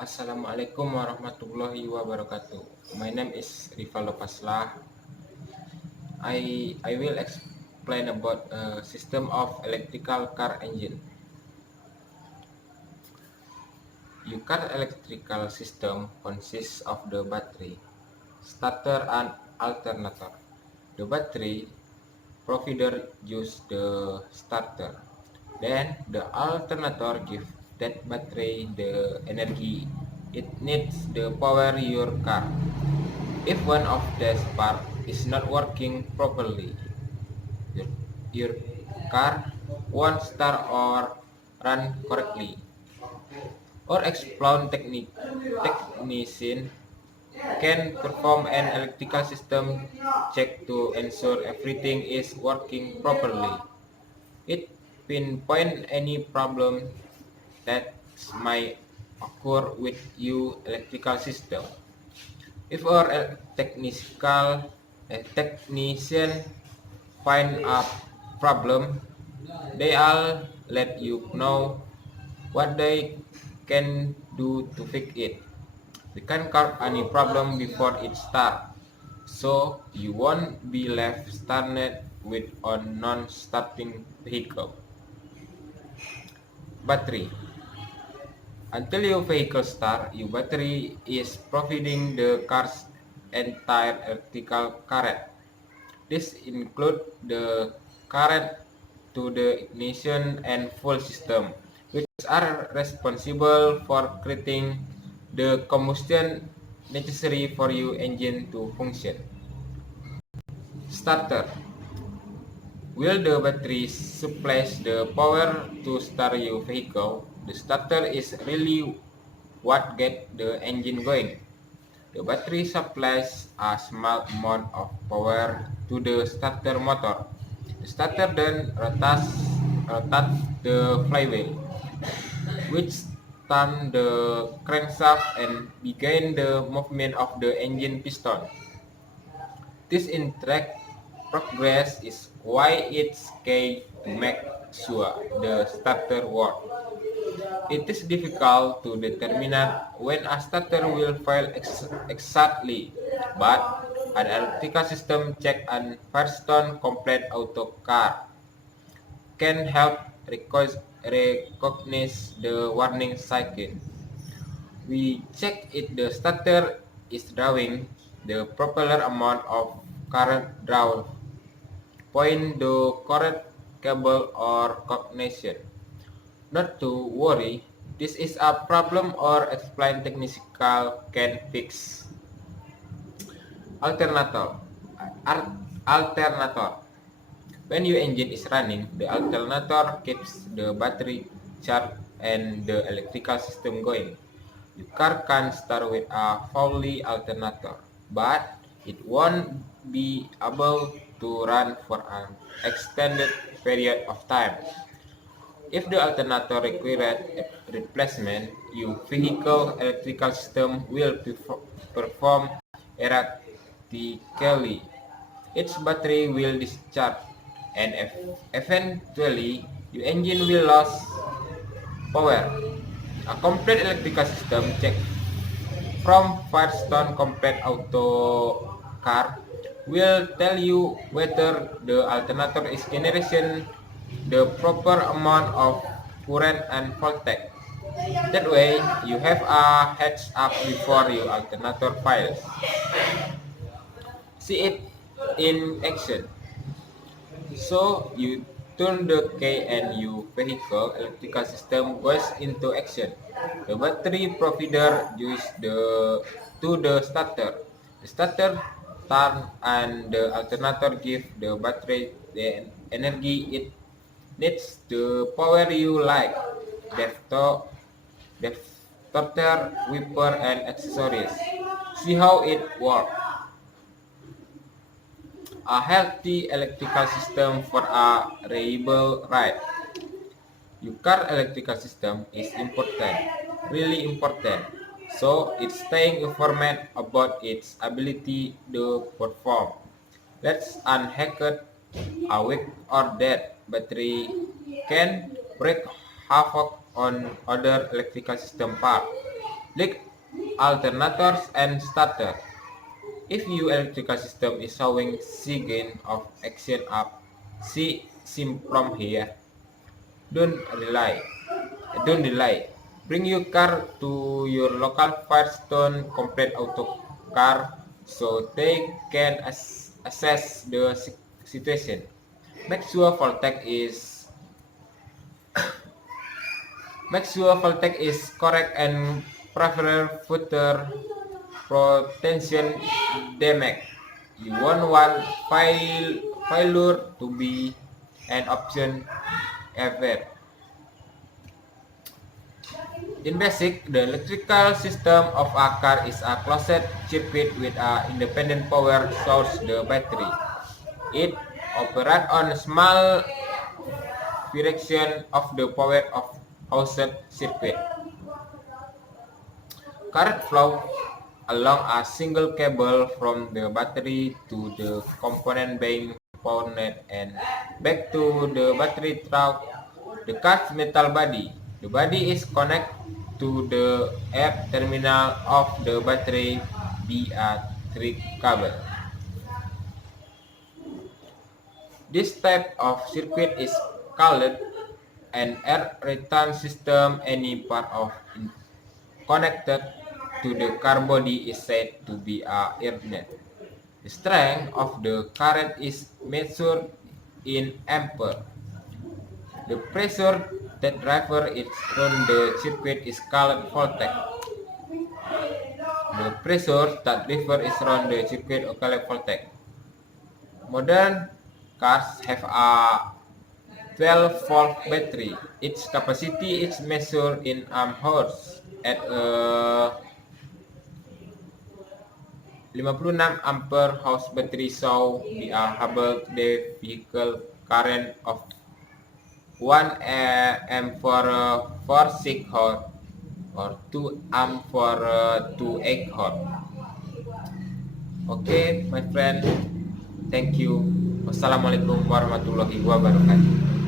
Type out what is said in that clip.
Assalamualaikum warahmatullahi wabarakatuh. My name is Rivaldo Paslah. I will explain about a system of electrical car engine. Your car electrical system consists of the battery, starter and alternator. The battery provider use the starter. Then the alternator gives that battery the energy it needs to power your car. If one of these parts is not working properly, your, your car won't start or run correctly. Or explain technician can perform an electrical system check to ensure everything is working properly. It pinpoint any problem that might occur with your electrical system. If our technician find a problem, they'll let you know what they can do to fix it. We can curb any problem before it starts, so you won't be left stranded with a non-starting vehicle. Battery. Until your vehicle starts, your battery is providing the car's entire electrical current. This includes the current to the ignition and fuel system, which are responsible for creating the combustion necessary for your engine to function. Starter. While the battery supplies the power to start your vehicle, the starter is really what gets the engine going. The battery supplies a small amount of power to the starter motor. The starter then rotates the flywheel, which turns the crankshaft and begin the movement of the engine piston. This intricate progress is why it's key to make sure the starter works. It is difficult to determine when a starter will fail exactly, but an electrical system check and Firestone Complete Auto Car can help recognize the warning cycle. We check if the starter is drawing the proper amount of current drawn, point the correct cable or cognition. Not to worry, this is a problem or explain technical can fix. Alternator. Alternator. When your engine is running, the alternator keeps the battery charged and the electrical system going. Your car can start with a faulty alternator, but it won't be able to run for an extended period of time. If the alternator required a replacement, your vehicle electrical system will perform erratically. Its battery will discharge, and eventually your engine will lose power. A complete electrical system check from Firestone Complete Auto Car will tell you whether the alternator is generating the proper amount of current and voltage. That way, you have a heads up before your alternator fails. See it in action. So you turn the key and your vehicle electrical system goes into action. The battery provider uses the starter. The starter turn and the alternator give the battery the energy it needs to power you like the starter, wiper and accessories. See how it works. A healthy electrical system for a reliable ride. Your car electrical system is important, really important. So it's staying informed about its ability to perform. Let's unhack it. A weak or dead battery can wreak havoc on other electrical system parts. like alternators and starter. If your electrical system is showing sign of action up, see sim from here. Don't rely. Don't delay. Bring your car to your local Firestone Complete Auto Car so they can assess the situation. Make sure Voltec is correct and prefer footer protection damage. You won't want failure to be an option ever. In basic, the electrical system of a car is a closed circuit with an independent power source, the battery. It operates on a small fraction of the power of housed circuit. Current flows along a single cable from the battery to the component being powered and back to the battery through the car's metal body. The body is connected to the air terminal of the battery via three cable. This type of circuit is called an air return system. Any part of connected to the car body is said to be a airnet. The strength of the current is measured in ampere. The pressure that driver is around the circuit is called voltage. The pressure that driver is around the circuit is called voltage. Modern cars have a 12-volt battery. Its capacity is measured in amp-hours at a 56 ampere house battery show the able the vehicle current of 1 amp for 6 hours or 2 amp for 8 hours. Okay, my friend. Thank you. Wassalamualaikum warahmatullahi wabarakatuh.